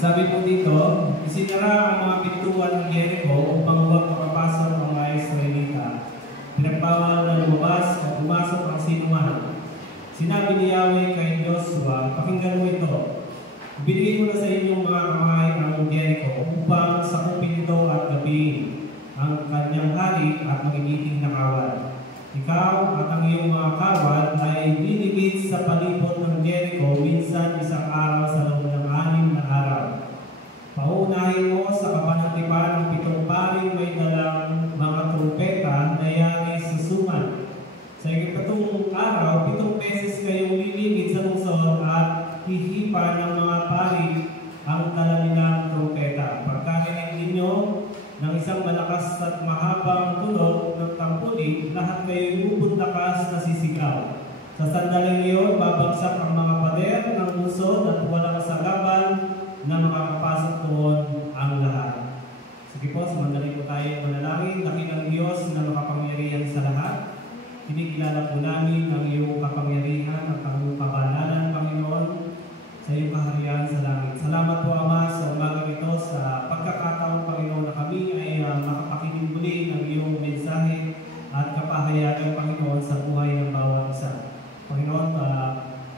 Sabi po dito, isinara ang mga pintuan ng Jericho upang huwag makapasok ang mga Israelita. Pinagbawal na lumabas o pumasok ang sinuman. Sinabi ni Yahweh kay Joshua, pakinggan mo ito. Binigay ko na sa inyong mga kamay ang Jericho upang sakupin ito at gabihin ang kanyang hari at magigiting na kawal. Ikaw at ang iyong mga kawal ay dinigit sa palibot ng Jericho minsan isang araw sa loob ng 6 na araw. Paunahin mo sa kapanatipan ng 7 paring may dalang mga trumpeta na yari sa suman. Sa ikapatong araw, 7 beses kayong liligid sa lungsod at hihipan ng mga pari ang dala nilang trumpeta. Pagkarinig ninyo ng isang malakas at mahabang tunog ng tampuli, lahat kayo ubod-lakas na sisigaw. Sa sandaling iyon, babagsak ang mga pader ng lungsod at walang sagaban na makakapasok doon ang lahat. Sige po, sumandali po tayo manalangin. Dakilang Diyos na makapangyarihan sa lahat. Kinikilala po namin ang iyong kapangyarihan at ang iyong kabanalan, Panginoon, sa iyong kaharian sa langit. Salamat po, Ama, sa umaga ito, sa pagkakataon, Panginoon, na kami ay makapakinig muli ng iyong mensahe at kapahayagan, Panginoon, sa buhay ng bawat isa. Panginoon,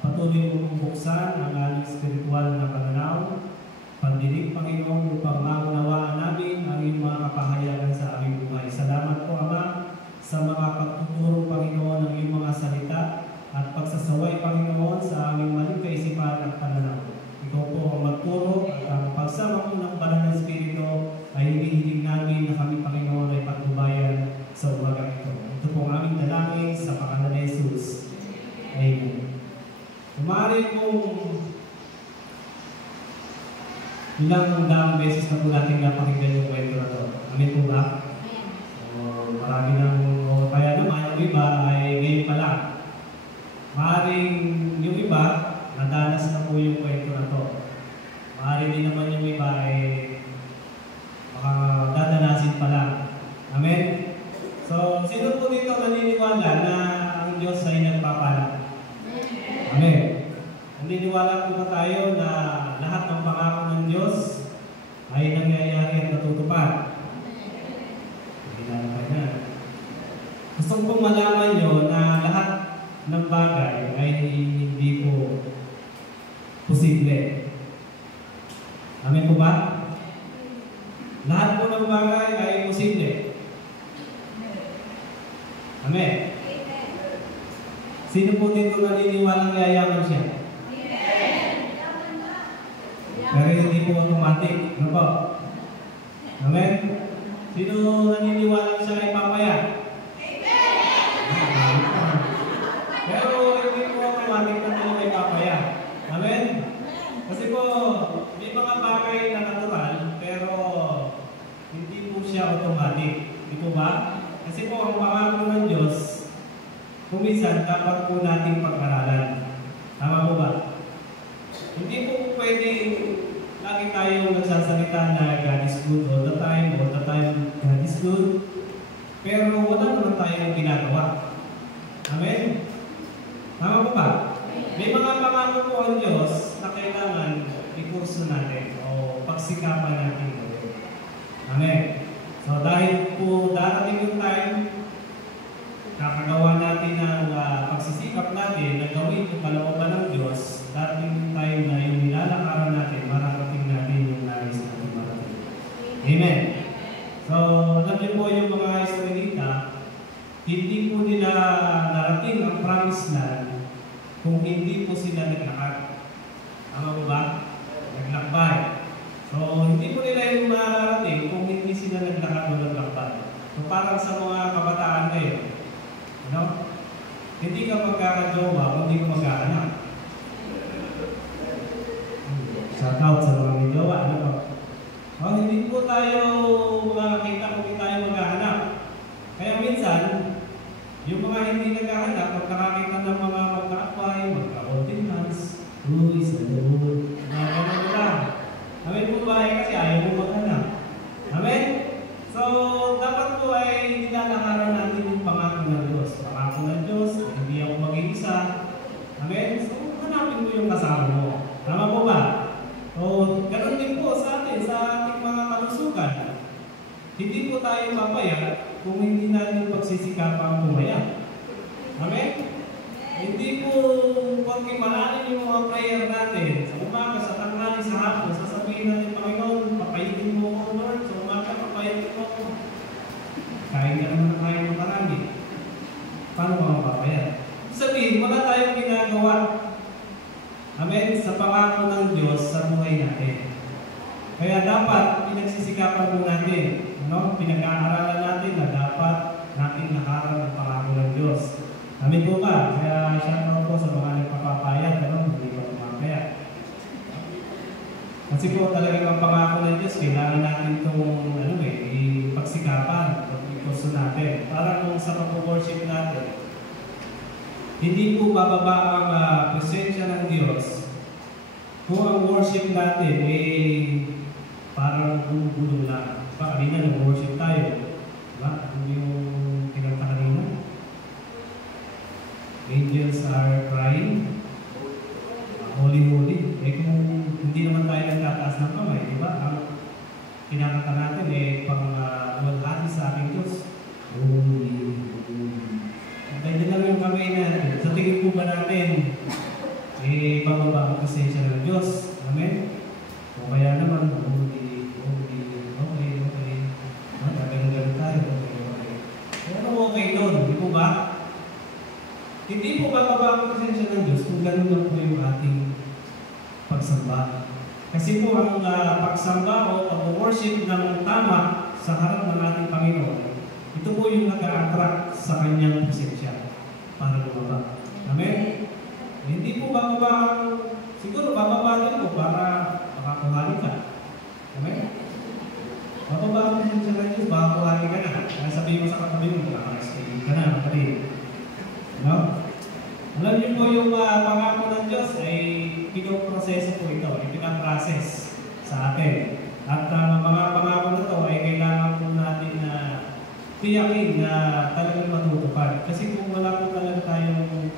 patuloy mong buksan ang aming spiritual na pananaw, pandinig, Panginoon, upang maunawaan namin ang iyong mga kapahayagan sa aming buhay. Salamat po, Ama, sa mga pagtuturo, Panginoon, ng iyong mga salita at pagsasaway, Panginoon, sa aming maling kaisipan at pananaw. Ikaw po ang magturo at ang pagsama mo ng banal ng Espiritu ay hinihiling namin na kami, Panginoon, ay patnubayan sa umaga ito. Ito po ang aming dalangin sa pangalan ni Jesus. Amen. Kumari pong ilang daang beses na po natin napakinggan yung kwento na ito. Amen po ba? Marami nang kaya naman, yung iba ay ngayon pa lang. Maaaring yung iba, nadanas na po yung kwento na ito. Maaaring din naman yung iba ay dadanasin pa lang. Amen? So, sino po dito naniniwala na ang Diyos ay nagpapala? Amen? Naniniwala po ba tayo na lahat ng pangako ng Diyos ay nangyayari at natutupad? Gusto kong malaman nyo na lahat ng bagay ay hindi po posible. Amen po ba? Lahat po ng bagay ay posible. Amen. Sino po dito naniniwalang yayaman siya? Pero hindi po automatic. Ano po? Amen? Sino naniniwalang siya ay papaya? Pero hindi po automatic na tayo ay papaya. Amen? Kasi po, may mga bagay na natural, pero hindi po siya automatic. Di po ba? Kasi po, ang pangako ng Diyos, kuminsan, dapat po nating pag-aralan. Tama po ba? Hindi po pwedeng lagi tayong nagsasalita na God is good all the time God is good. Pero wala naman tayong ginagawa. Amen? Tama po ba? May mga pangako po ang Diyos na kailangan ikurso natin o pagsikapan natin. Amen? So dahil po darating yung time, kakagawa natin ang pagsisikap natin na gawin yung kalooban ng Diyos, darating yung time na yung nilalakaran natin, mararating natin yung nais natin marating. Amen? So, alam niyo po yung mga Israelita, hindi po nila narating ang promised land kung hindi po sila naglakad. Tama po ba? Naglakbay. So, hindi po nila yung mararating kung hindi sila naglakad o naglakbay. So, parang sa mga kabataan ngayon, ano? Hindi ka magkakajowa kung hindi ka magkaanak. Shout out sa mga may jowa, ano po? Oh, hindi po tayo makakita kung hindi tayo magkaanak. Kaya minsan, yung mga hindi nagkaanak, pag nakakita ng mga magkaakbay, magka-ordinance, uy, sa loob, ganun lang. Amen po ba? Kasi ayaw mo mag-anak. Amen? So, dapat po ay nilalakaran natin yung pangako ng Diyos. Pangako ng Diyos, hindi ako mag-iisa. Amen? So, hanapin mo yung kasama mo. Tama po ba? So, ganun din po tayo papayat kung hindi natin pagsisikapang pumaya. Amen? Hindi po pagki malalim yung mga prayer natin. Sa umaga, sa tanghali, sa hapon, sasabihin natin, Panginoon, papayitin mo ako, Lord. Sa umaga, papayitin mo ako. Kain ka naman tayo ng marami. Paano ba mapapayat? Sabihin, wala tayong ginagawa. Amen? Sa pangako ng Diyos sa buhay natin. Kaya dapat pinagsisikapan po natin. Pinag-aaralan natin na dapat natin nakaharap ang pangako ng Diyos. Amen po ba? Kaya siya naman po sa mga nagpapapayat, hindi pa pumapayat. Kasi po talagang ang pangako ng Diyos, kailangan natin itong pagsikapan, pag-ikoso natin. Para kung sa pag-worship natin, hindi po bababa ang presensya ng Diyos kung ang worship natin parang gulong lang. Kanina nag-worship tayo. Diba? Ano yung kinanta kanina? Angels are crying. Holy, holy. Kung hindi naman tayo nagtataas ng kamay, diba? Ang kinakanta natin pang walhati sa aking Diyos. Holy, holy. Dahil lang yung kamay natin. Sa tingin po ba natin, bababa ang presensya ng Diyos? Amen? O kaya naman, holy, holy, okay, okay. Gagano'n tayo, okay. Pero okay doon, di po ba? Hindi po bababa ang presensya ng Diyos kung gano'n lang po yung ating pagsamba. Kasi po ang pagsamba o pag-worship ng tama sa harap ng ating Panginoon, ito po yung nag-a-attract sa kanyang presensya para lumaba. Amen? Hindi po bababa, siguro bababa din po para makakuhali ka. Amen? Bababa ang presensya ng Diyos, makakuhali ka na. Kaya sabihin mo sa katabi mo, makakuhali ka na, kapatid. No? Alam niyo po yung pangako ng Diyos ay pinoproseso po ito, ay pinaprocess sa atin. At mga pangako na ito ay kailangan po natin na tiyakin na talagang matutupad. Kasi kung wala po talaga tayong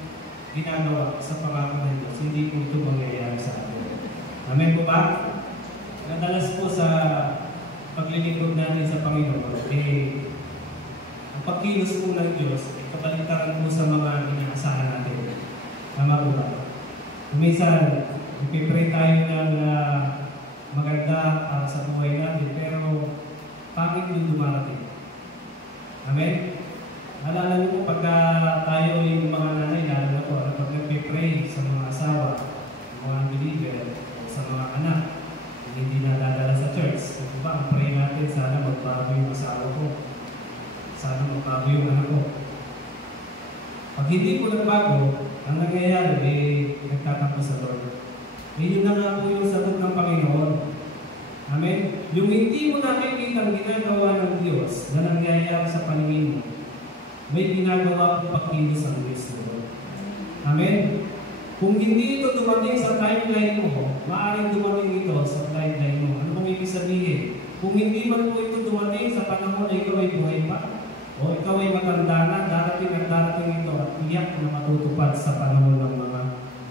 ginagawa sa pangako ng Diyos, hindi po ito mangyayari sa atin. Amen po ba? Kadalas po sa paglilingkod natin sa Panginoon, ang pagkilos po ng Diyos ay kabaligtaran po sa mga inaasahan natin. Tama po ba? Minsan, ipipray tayo ng maganda para sa buhay natin, pero pangit yung dumarating. Amen? Alala niyo po pagka tayo yung mga nanay, lalo na po, pag nagpipray sa mga asawa, mga believer, sa mga anak, hindi nadadala sa church. Diba, ang pray natin, sana magbago yung asawa ko. Sana magbago yung anak ko. Pag hindi po nagbago, ang nangyayari, nagtatampo sa Lord. Yun na nga po yung sagot ng Panginoon. Amen? Yung hindi mo nakikita ang ginagawa ng Diyos na nangyayari sa paningin mo, may ginagawa po pagkilos ang Diyos Lord. Amen? Kung hindi ito dumating sa timeline mo, maaaring dumating ito sa timeline mo. Ano kung ibig sabihin? Kung hindi man po ito dumating sa panahon na ikaw ay buhay pa, o ikaw ay matanda na, darating at darating ito at iyak na matutupad sa panahon ng mga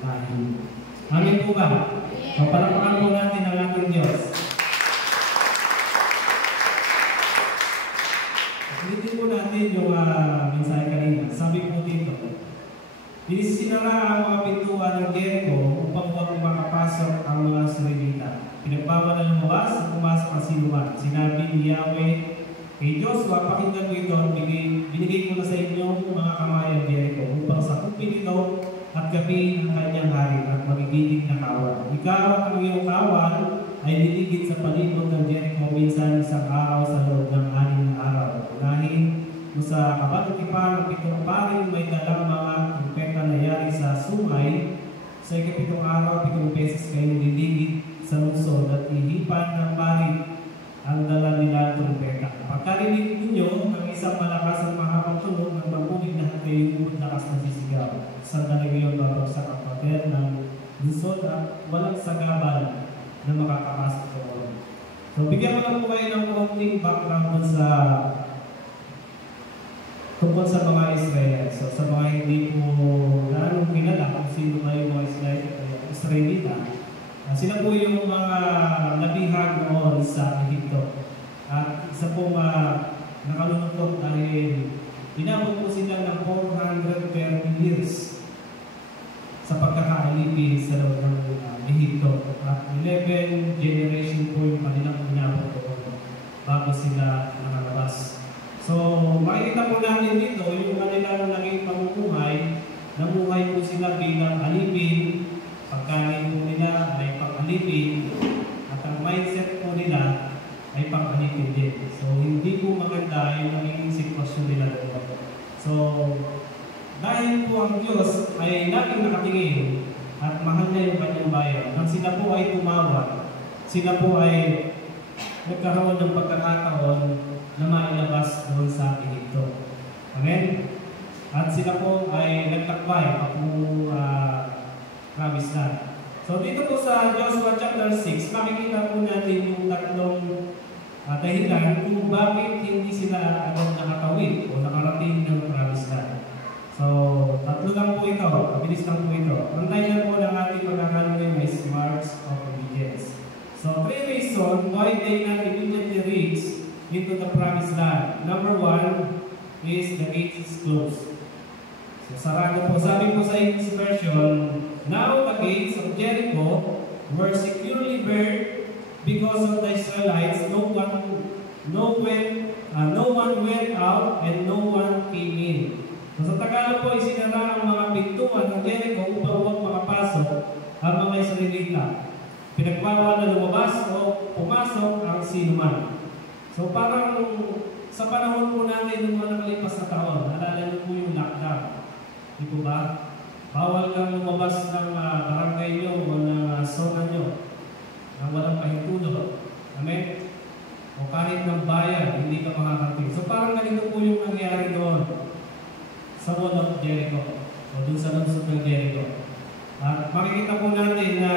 lahi. Amen po ba? O palapakan po natin ang ating Diyos. Ulitin po natin yung mensahe kanina. Sabi po dito, Inisinara ang mga pintuan ng Jericho upang huwag makapasok ang mga Israelita. Pinagbawal na lumabas at pumasok ang sinuman. Sinabi ni Yahweh kay Joshua, pakinggan mo ito at binigay ko na sa inyo mga kamayan Jericho upang sakupin ito at gabihin ang kanyang hari at magiging na kawan. Ikaw ang iyong kawan ay liligid sa palibot ng Jericho minsan isang araw sa loob ng 6 na araw. Unahin mo sa kabalutipan ng 7 paring may dalang mga trumpeta na yari sa sungay. Sa 7 araw, 7 beses kayo liligid sa lungsod at ihipan ng paring ang dala nila trumpeta. Pagkarinig ninyo ng isang malakas at mahabang tunog ng mabulig na hatayong lakas na sisigaw. Sandali ngayon babagsak ang pader ng lungsod at walang sagabal na makakapasok doon. So, bigyan ko lang po kayo ng konting background sa tungkol sa mga Israel. So, sa mga hindi po naanong kilala kung sino ba yung mga Israelita, sila po yung mga nabihan noon sa Egypto. At isa pong nakalulungkot dahil inabot po sila ng 430 years sa pagkakaalipin sa loob ng Ehipto. At 11 generation po yung kanilang inabot doon bago sila nakalabas. So, makikita po natin dito yung kanilang naging pamumuhay. Namuhay po sila bilang alipin, pagkain po nila ay pang-alipin, at ang mindset po nila ay pang-alipin din. So, hindi po maganda yung naging sitwasyon nila doon. So, dahil po ang Diyos ay laging nakatingin at mahal niya yung kanyang bayan, nang sila po ay tumawag, sila po ay nagkaroon ng pagkakataon na mailabas doon sa Ehipto. Amen? At sila po ay nagtakbay papungo promised land. So dito po sa Joshua chapter 6, makikita po natin yung tatlong dahilan kung bakit hindi sila agad nakatawid o nakarating ng promised land. So, tatlo lang po ito. Mabilis lang po ito. Ang title po ng ating pagkakaroon is Marks of Obedience. So, 3 reasons why they not immediately reach into the promised land. Number 1 is the gate is closed. So, sarado po. Sabi po sa English version, now the gates of Jericho were securely barred because of the Israelites. No one went out and no one came in. So, sa Tagalog po, isinara ang mga pintuan ng Jericho upang huwag makapasok ang mga Israelita. Pinagbawal na lumabas o pumasok ang sinuman. So, parang sa panahon po natin ng mga nakalipas na taon, naalala niyo po yung lockdown. Di po ba? Bawal kang lumabas ng barangay niyo o ng zona niyo na walang pahintulot. Amen? O kahit ng bayan, hindi ka makakating. So, parang ganito po yung nangyari doon sa wall of Jericho o dun sa lungsod ng Jericho. At makikita po natin na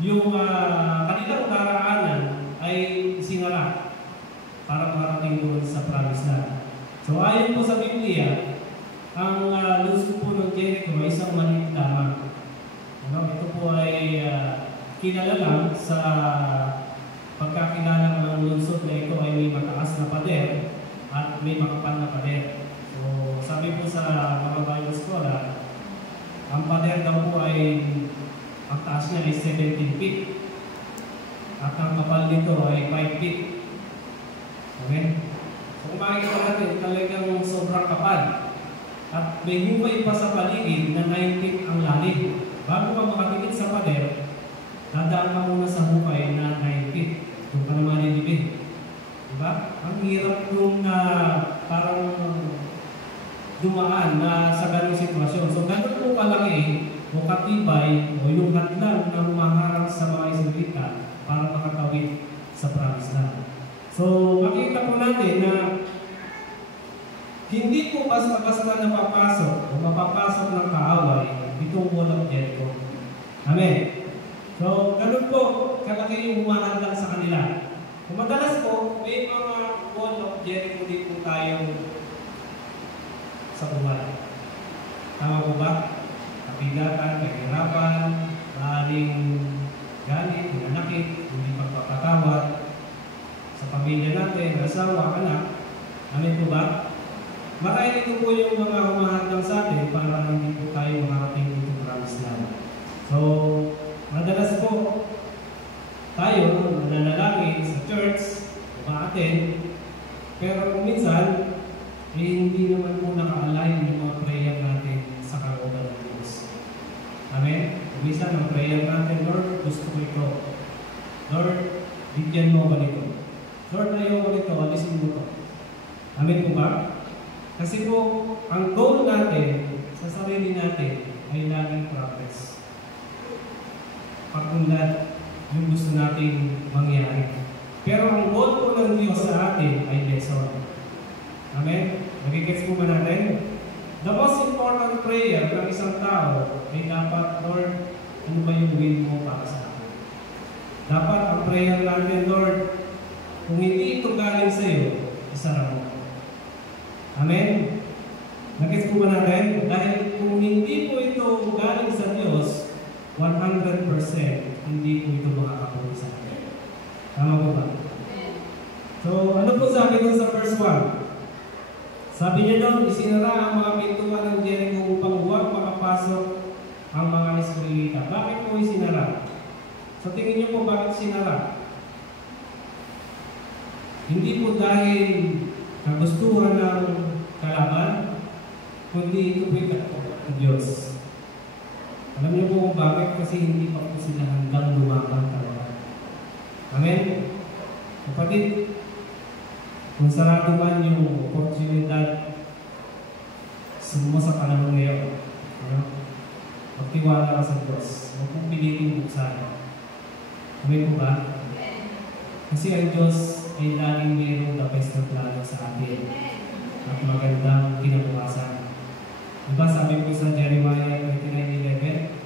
yung kanilang daraanan ay sinara para marating doon sa promised land. So ayon po sa Biblia, ang lungsod po ng Jericho ay isang maliit lamang. Ito po ay kilala lang sa pagkakilala ng lungsod na ito ay may mataas na pader at may makapal na pader. So, sabi po sa mga Bible scholar, ang pader daw po ay, ang taas niya ay 17 feet. At ang kapal nito ay 5 feet. Okay? So, kung makikita natin, talagang sobrang kapal. At may hukay pa sa paligid na 9 feet ang lalim. Bago ka makatingin sa pader, dadaan ka muna sa hukay na 9 feet. Doon ka naman nilibig. Diba? Ang hirap nung parang dumaan na sa ganong sitwasyon. So, ganun po kalaki o katibay o yung hadlang na humaharap sa mga Israelita para makatawid sa promised land. So, makita po natin na hindi po basta-basta napapasok o mapapasok ng kaaway itong wall of Jericho. Amen. So, ganun po kalaki yung humahadlang sa kanila. Kung madalas po, may mga wall of Jericho din po tayo sa buhay. Tama po ba? Kapigatan, kahirapan, maaaring galit, hinanakit, hindi pagpapatawad sa pamilya natin, asawa, anak. Amin po ba? Marahil ito po yung mga humahadlang sa atin para hindi po tayo makarating dito promised land. So, madalas po tayo nananalangin sa church, umaaten, pero kung minsan, hindi naman po naka-align yung mga prayer natin sa kalooban ng Diyos. Amen? Minsan ang prayer natin, Lord, gusto ko ito. Lord, bigyan mo ba nito? Lord, ayaw ko nito, alisin mo ito. Amen po ba? Kasi po, ang goal natin sa sarili natin ay laging progress. Pag-unlad yung gusto natin mangyari. Pero ang goal po ng Diyos sa atin ay lesson. Amen? Nagigets po ba natin? The most important prayer ng isang tao ay dapat, Lord, ano ba yung will mo para sa akin? Dapat ang prayer natin, Lord, kung hindi ito galing sa iyo, isara mo. Amen? Nagigets po ba natin? Dahil kung hindi po ito galing sa Diyos, 100% hindi po ito makakapunta sa atin. Tama po ba? So, ano po sabi doon sa verse 1? Sabi niya doon, isinara ang mga pintuan ng Jericho upang huwag makapasok ang mga Israelita. Bakit po isinara? Sa tingin niyo po, bakit sinara? Hindi po dahil kagustuhan ng kalaban, kundi ito po yung ng Diyos. Alam niyo po kung bakit? Kasi hindi pa po sila hanggang lumaban talaga. Amen? Kapatid, kung sarado man yung oportunidad mo sa panahon ngayon, magtiwala ka sa Diyos. Huwag mong pilitin buksan. Amen po ba? Kasi ang Diyos ay laging mayroong the best na plano sa atin at magandang kinabukasan. Diba sabi po sa Jeremiah 29:11,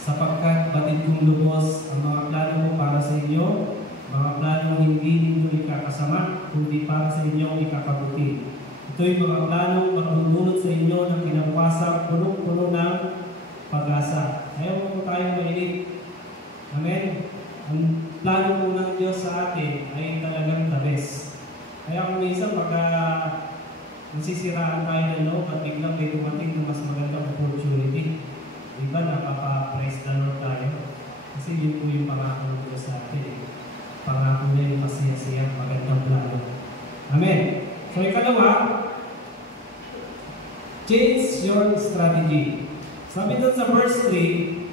sapagkat batid kong lubos ang mga plano mo para sa inyo, mga plano hindi ninyo ikakasama, kundi para sa inyong ikakabuti. Ito'y mga plano magdudulot sa inyo ng kinabukasan, punong-puno ng pag-asa. Ayaw po tayong mainit. Amen? Ang plano po ng Diyos sa atin ay talagang the best. Kaya kung minsan pagka nasisiraan tayo ng loob at biglang may dumating ng mas magandang opportunity, diba napapa-praise the Lord tayo? Kasi yun po yung pangako ng Diyos sa atin. Pangako niya yung masaya-saya, magandang plano. Amen? So ikalawa, change your strategy. Sabi doon sa verse 3,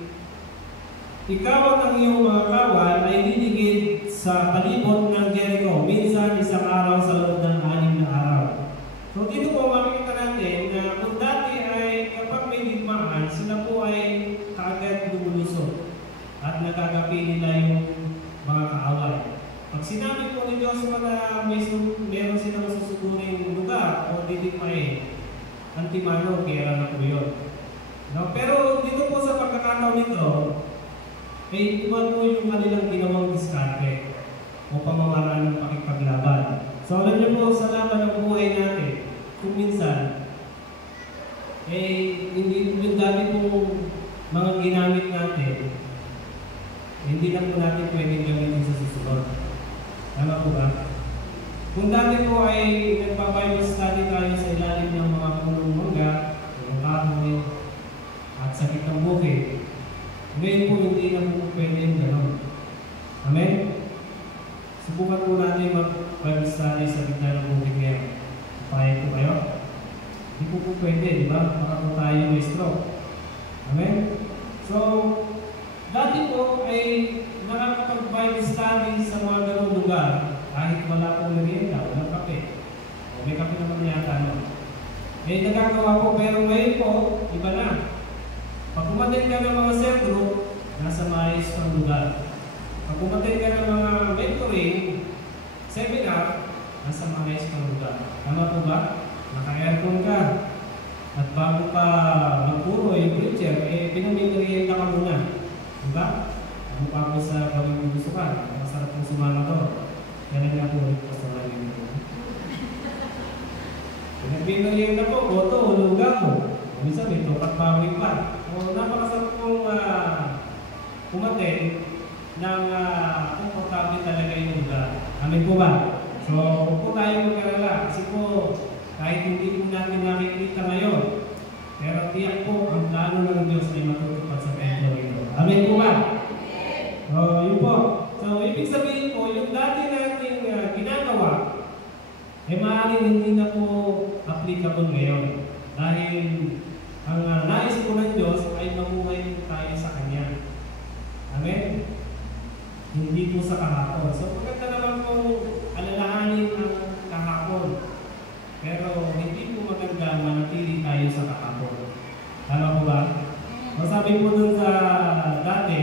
ikaw at ang iyong mga kawal ay liligid sa palibot ng Jericho, minsan isang araw sa loob ng 6 na araw. So dito po makikita natin na kung dati ay kapag may digmaan, sila po ay kaagad lumulusot at nagagapi nila yung mga kaaway. Pag sinabi po ni Joshua na meron silang susuguring lugar o didigmain, antimano, kaya na po yun. No? Pero dito po sa pagkakataon nito, ay iba po yung kanilang ginawang diskarte o pamamaraan ng pakipaglaban. So alam niyo po sa laban ng buhay natin, kung minsan, hindi yung dati pong mga ginamit natin, hindi lang po natin pwedeng gamitin sa susunod. Tama po ba? Kung dati po ay nagpa-Bible study tayo sa ilalim ng mga punong mangga, punong kahoy, at sakit ng bukid, ngayon po hindi na po pwede yung gano'n. Amen? Subukan po natin mag-Bible study sa gitna ng bukid ngayon. Payag po kayo? Hindi po pwede, di ba? Baka po tayo may stroke. Amen? So, dati po ay nakakapag-Bible study sa mga gano'ng lugar kahit wala pong merienda, walang kape. O may kape naman yata, no? Nagagawa po, pero ngayon po, iba na. Pag umatid ka ng mga cell group, nasa maayos kang lugar. Pag umatid ka ng mga mentoring, seminar, nasa maayos kang lugar. Tama po ba? Naka-aircon ka. At bago ka magpuro yung preacher, pinamimerienda ka muna. Diba? Mukha ko sa gawin mo gusto ka. Masarap kong sumama to. Yan ang nakulit ko sa lalim ko. Pinagmimerienda ko, boto, hulugan ko. Minsan may tokat bawi pa. So, napakasarap kong umatid ng komportable talaga yung lugar. Amin po ba? So, huwag po tayo mag-alala. Kasi po, kahit hindi po natin nakikita ngayon, pero tiyak po, ang plano ng Diyos ay matutupad sa templo ito. Amin po ba? So, yun po. So, ibig sabihin po, yung dati nating ginagawa, maaaring hindi na po applicable ngayon. Dahil ang nais po ng Diyos ay mamuhay po tayo sa Kanya. Amen? Hindi po sa kahapon. So, maganda naman po alalahanin ang kahapon. Pero hindi po maganda manatili tayo sa kahapon. Tama po ba? So, sabi po dun sa dati,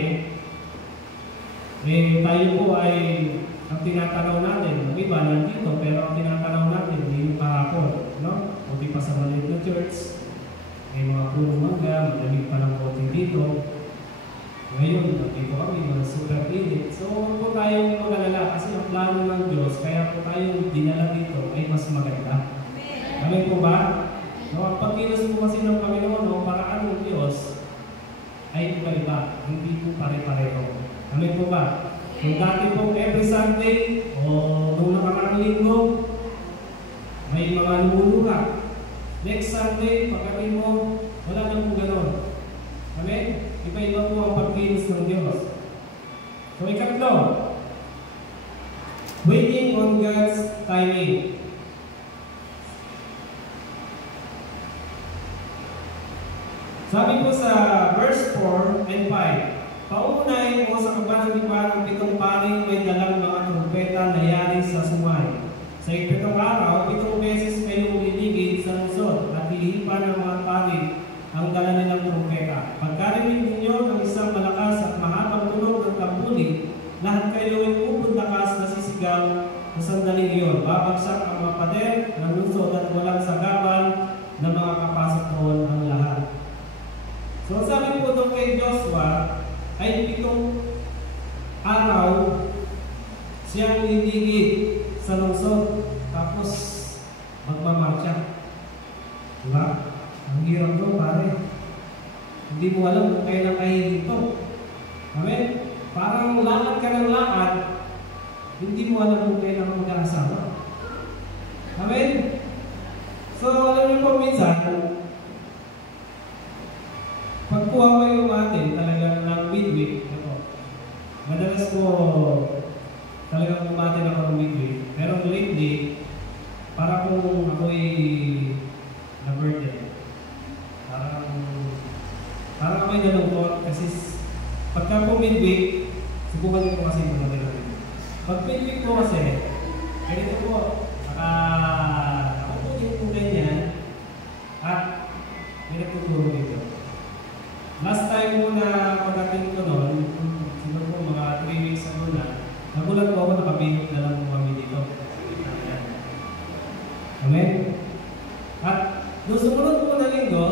tayo po ay ang tinatanaw natin, ang iba nandito, pero ang tinatanaw natin hindi yung kahapon. No? O di pa sa maliit na church, may mga punong mangga, malamig pa ng konti dito. Ngayon, dito kami, mga super init. So, huwag po tayong mag-alala kasi ang plano ng Diyos, kaya po tayong dinala dito ay mas maganda. Amen po ba? No, ang pagkilos po kasi ng Panginoon, no, paraan ng Diyos ay iba-iba, hindi po pare-pareho. Amen po ba? So dati po every Sunday o nung nakaraang linggo, may mga lumuluha. Next Sunday, pagkain mo, wala na po gano'n. Amen? Iba-iba po ang pagkilos ng Diyos. So ikatlo, waiting on God's timing. Sabi po sa verse 4 and 5, paunahin mo sa kabanang-iban ng 7 paring may dalang mga trumpeta na yari sa sumay. Sa 7 araw, 7 beses kayong liligid sa lungsod at hilipan ng mga paring ang dala nilang trumpeta. Pagkarinig ninyo ng isang malakas at mahabang tunog ng tambuli, lahat kayo ay pupuntakas na sisigaw sa sandaling iyon. Babagsak ang mga pader ng lungsod at walang sagaban na mga kapasok doon ang lahat. So sabi po doon kay Joshua ay 7 araw siyang liligid sa lungsod tapos magmamarcha. Diba? Ang hirap doon pare. Hindi mo alam kung kailan kayo dito. Amen? Parang lakad ka ng lakad, hindi mo alam kung kailan ka mag-aasawa. Amen? So alam niyo po minsan, pagkuha ko yung atin talagang ng midweek, madalas ko talagang umatin ako ng midweek. Pero lately, para kung ako'y na-burden. Parang ako'y nalungkot kasi pagka po midweek, subukan ko kasi yung mga rin. Pag midweek po kasi, ganito po, ako po yung ganyan at may nagtuturo dito. Last time po na pag-atin ko noon, siguro po mga 3 weeks ago na, nagulat po ako nakabihok na lang po kami dito. Amen? At doon sumunod po na linggo,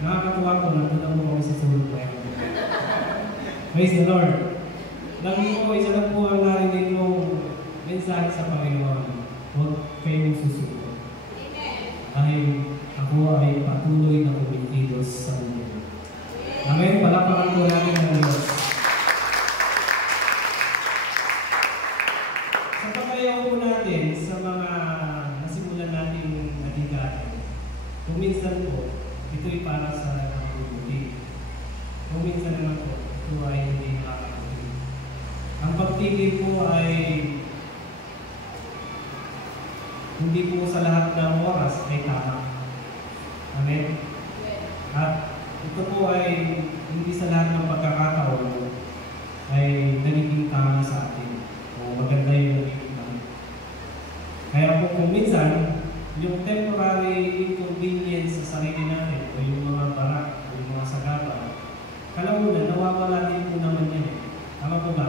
nakakatuwa po, nandun lang po kami sa sulod na yun. Praise the Lord. Lang po, isa lang po ang narinig mong mensahe sa Panginoon. Huwag kayong susunod. Dahil ako ay patuloy na kumikilos sa mundo. Amen? Palapakan po natin ang Diyos. Sa pagkayaw po natin sa mga nasimulan natin natigatin, kung minsan po, ito'y para sa pagbubuti. Kung minsan naman po, ito ay hindi nakakabuti. Ang pagtigil po ay hindi po sa lahat ng oras ay tama. Amen? At ito po ay hindi sa lahat ng pagkakataon ay nagiging tama sa atin. O maganda yung nagiging tama. Kaya po kung minsan, yung temporary inconvenience sa sarili natin o yung mga barak o yung mga sagapa, kalamunan, nawawala din po naman yan. Tama po ba?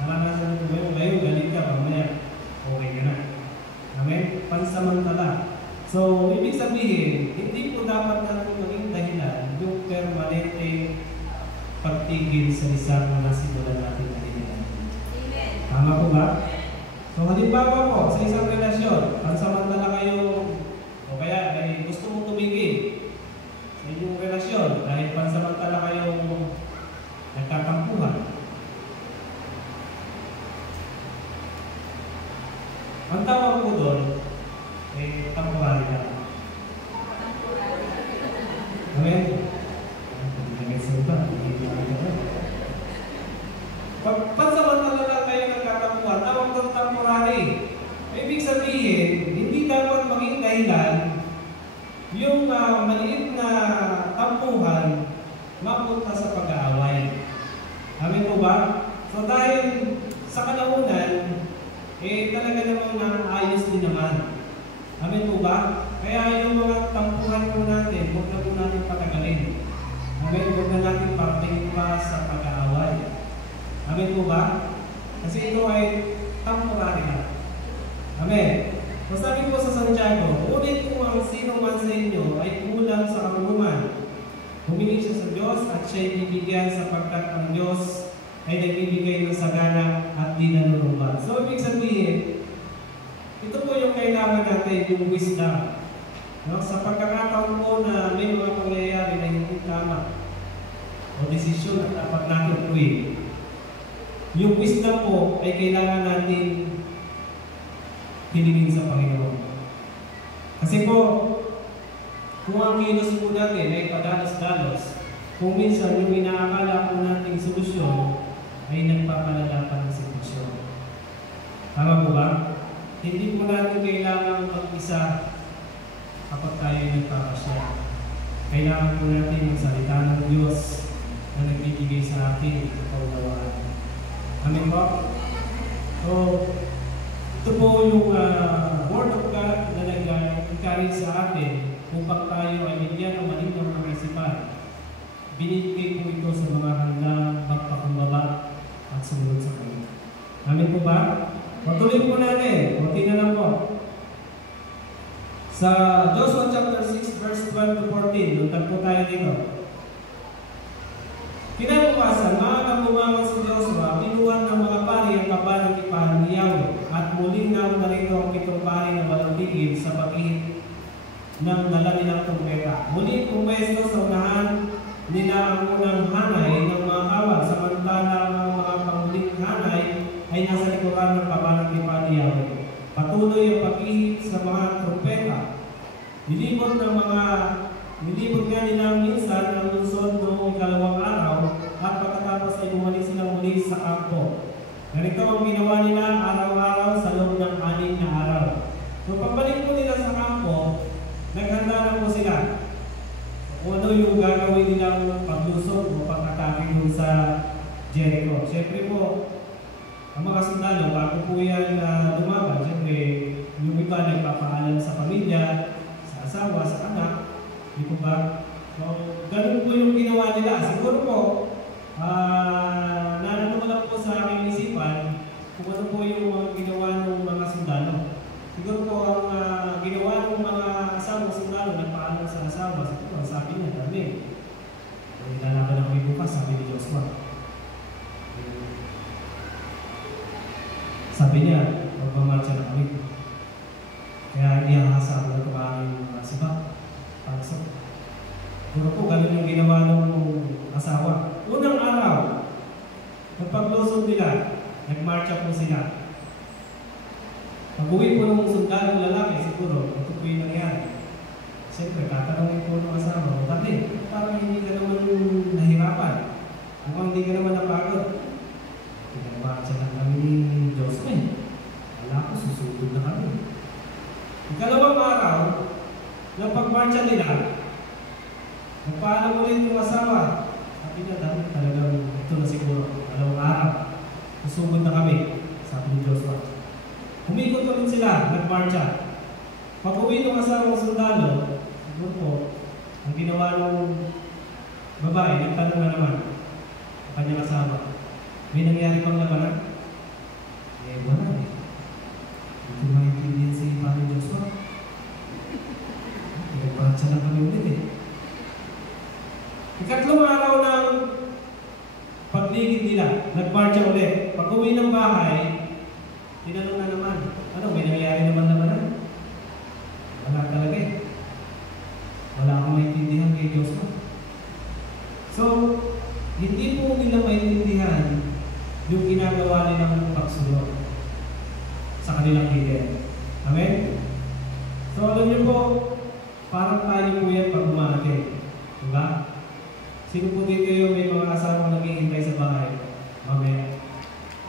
Naranasan po ngayon, galing ka, pamaya, okay ka na. Amen? Pansamantala. So, ibig sabihin, hindi po dapat natin maging dahilan yung permanente pagtigil sa isang nasimulan natin na hinahan. Amen. Tama po ba? So, halimbawa po, sa isang relasyon, pansamantala kayo, o kaya ay gusto mong tumigil sa inyong relasyon dahil pansamantala kayong nagkatampuhan. Ang tawag po doon, temporary lang. Amen? Pag pansamantala lang kayo nagkatampuhan, tawag doon temporary. Ibig sabihin, hindi dapat maging dahilan yung maliit na tampuhan mapunta sa pag-aaway. Amen po ba? So dahil sa kalaunan, talaga namang naayos din naman. Amen po ba? Kaya yung mga tampuhan po natin, huwag na po natin patagalin. Amen? Huwag na natin paratingin pa sa pag-aaway. Amen po ba? Kasi ito ay temporary lang. Amen? So sabi po sa Santiago, ulit kung ang sino man sa inyo ay kulang sa karunungan, humingi siya sa Diyos at siya'y bibigyan sapagkat ang Diyos ay nagbibigay ng sagana at di nanunumbat. So ibig sabihin, ito po yung kailangan natin, yung wisdom. No? Sa pagkakataon po na may mga pangyayari na hindi tama o desisyon na dapat natin tuwing, yung wisdom po ay kailangan natin hilingin sa Panginoon. Kasi po, kung ang kilos po natin ay padalos-dalos, kung minsan yung inaakala po nating solusyon ay nagpapalala pa ng sitwasyon. Tama po ba? Hindi po natin kailangan mag-isa kapag tayo ay nagpapasya. Kailangan po natin yung salita ng Diyos na nagbibigay sa atin ng kaunawaan. Amen po? So, ito po yung Word of God na nag-encourage sa atin upang tayo ay bigyan ng malinaw ng kaisipan. Binibigay po ito sa mga handang magpakumbaba at sumunod sa Kanya. Amen po ba? Patuloy po natin. Kunti na lang po. Sa Joshua chapter 6 verse 12 to 14, luntag po tayo dito. Kinabukasan, mga kabumangon si Joshua, pinuwan ng mga pari ang kabanang ipahan ni Yahweh, at muling narito ang pitong pari na walang tigil sa pag-ihip ng dala nilang trumpeta. Muling pumwesto sa unahan nila ang unang hanay ng mga kawal, samantalang ang mga panguling hanay ay nasa likuran ng kabanang ipahan ni Yahweh. Patuloy ang pag-ihip sa mga trumpeta. Nilibot nga nila minsan ang lungsod noong ikalawang araw, at pagkatapos ay bumalik silang muli sa kampo. Ganito ang ginawa nila araw-araw sa loob ng 6 na araw. Kung pagbalik po nila sa kampo, naghanda na po sila kung ano yung gagawin nilang paglusog o pag-atake dun sa Jericho. Siyempre po, ang mga sundalo, bago po yan lumaban, siyempre yung iba nagpapaalam sa pamilya, sa asawa, sa anak, di po ba? So, ganun po yung ginawa nila. Siguro po, naano lang po sa aking isipan kung ano po yung mga ginawa ng mga sundalo. Siguro po ang ginawa ng mga asawang sundalo, nagpaalam sa asawa, siguro sabi niya, dami. Lalaban na kami bukas, sabi ni Joshua. Sabi niya, magmamarcha na kami. Kaya iyahasa ko na ito aking sabak. Pagsok. Siguro po, ganun yung ginawa ng asawa. Unang araw, pagpaglusog nila, nagmarcha po sila. Pag-uwi po ng sundalong lalaki, siguro, ito po yung nangyari. Siyempre, tatanungin po ng asawa, bakit? Parang hindi ka naman nahirapan. Mukhang hindi ka naman napagod. Nagmarcha lang kami ni Jocelyn. Wala ko, susugod na kami. Ikalawang araw, ng pagmarcha nila, nagpaalam mo rin yung asawa. Sabi niya, dahil talagang ito na siguro. Dalawang araw. Susugod na kami. Sabi ni Joshua. Umikot ulit sila. Nagmarcha. Pag-uwi ng asawang sundalo, siguro po, ang ginawa ng babae, nagtanong na naman ang kanyang asawa. May nangyari pang labanan? Wala eh. Hindi ko maintindihan si Pari Joshua. Nagmarcha lang kami ulit eh. Ikatlong araw ng pagligid nila, nagmarcha ulit. Pag-uwi ng bahay, tinanong na naman, ano, may nangyari naman naman? Wala talaga eh. Wala akong maintindihan kay Joshua. So, hindi po nila maintindihan yung ginagawa nilang pagsunod sa kanilang leader. Amen? So, alam niyo po, parang tayo po yan pag umaakit. Diba? Sino po dito yung may mga asawang naghihintay sa bahay? Mamaya,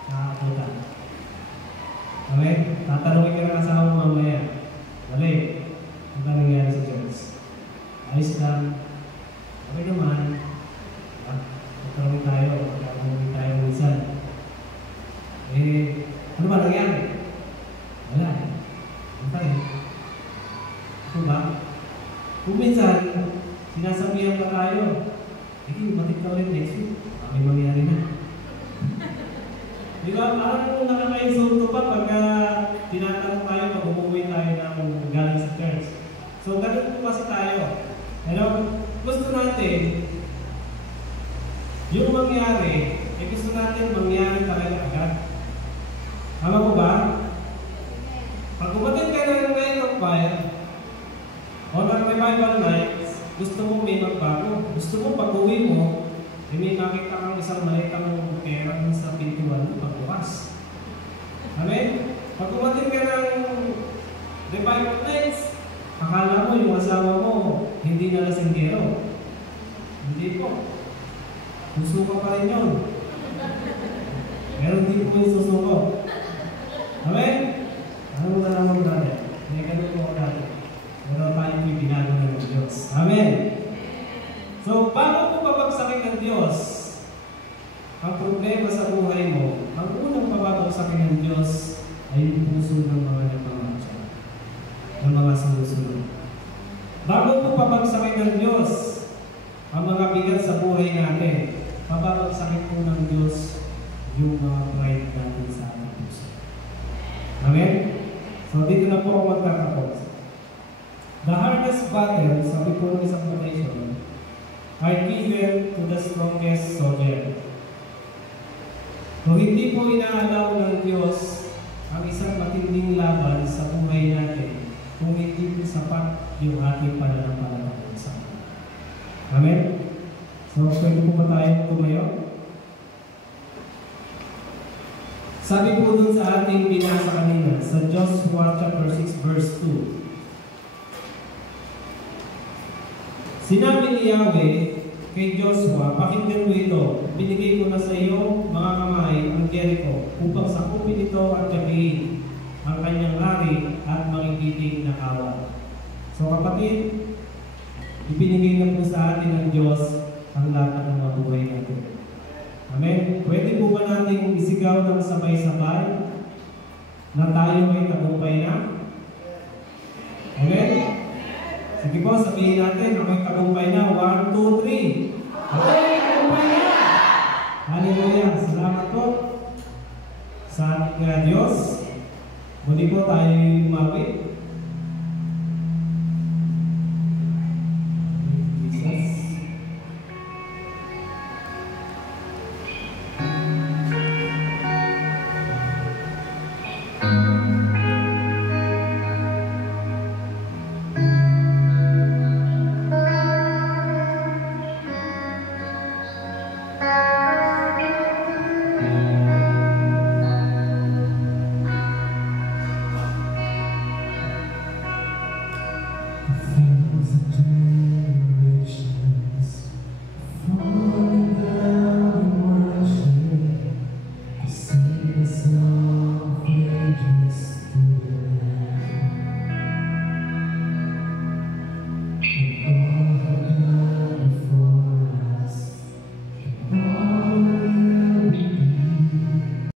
nakakaputan. Amen? Tatanungin ka ng asawa mamaya. Dali, ang nangyari sa church. Ayos lang. Okay naman. Tatanungin tayo. Tatanungin tayo minsan. Ano ba nangyari? Wala eh. Ano pa eh? Ano ba? Kung minsan, sinasabihan pa tayo, matik ka ulit next week. May mangyari na. Di ba? Parang nakakainsulto pa pagka tinatanong tayo pag umuwi tayo ng galing sa church. So, ganun po kasi tayo. Pero, gusto natin, yung mangyari, gusto natin mangyari talaga agad. Tama po ba? Pag umatid ka na ng night of fire, o ng revival night, gusto mo may magbago. Gusto mo pag-uwi mo, may nakita kang isang malitang pera sa pintuan mo pagbukas. Amen? Pag umating ka ng revived nights, akala mo yung asawa mo hindi na lasinggero. Hindi po. Susuko pa rin yun. Meron din po yung susuko. Amen? Ano mo na naman natin? May ganun po natin. Meron tayong pipinago ng Diyos. Amen? So, bago po babagsakin ng Diyos ang problema sa buhay mo, ang unang pababagsakin ng Diyos ay yung puso ng mga nagmamatya, ng mga sumusunod. Bago po pabagsakin ng Diyos ang mga bigat sa buhay natin, pababagsakin po ng Diyos yung mga pride natin sa ating puso. Amen? So, dito na po ako magtatapos. The hardest battle, sabi po ng isang quotation, are given to the strongest soldier. Kung hindi po inaalaw ng Diyos ang isang matinding laban sa buhay natin, kung hindi po sapat yung ating pananampalataya sa Kanya. Amen? So, pwede po ba tayo tumayo? Sabi po dun sa ating binasa kanina, sa Joshua chapter 6 verse 2, sinabi ni Yahweh kay Joshua, pakinggan mo ito, binigay ko na sa iyo, mga kamay, ang Jericho, upang sakupin ito at gabihin ang kanyang hari at magigiting na kawan. So kapatid, ibinigay na po sa atin ng Diyos ang lahat ng mabuhay natin. Amen? Pwede po ba natin isigaw ng sabay-sabay na tayo ay tagumpay na? Amen? Sige po, sabihin natin, ako'y tagumpay na. 1, 2, 3. Ako'y tagumpay na! Hallelujah! Salamat po sa ating Diyos. Muli po tayo lumapit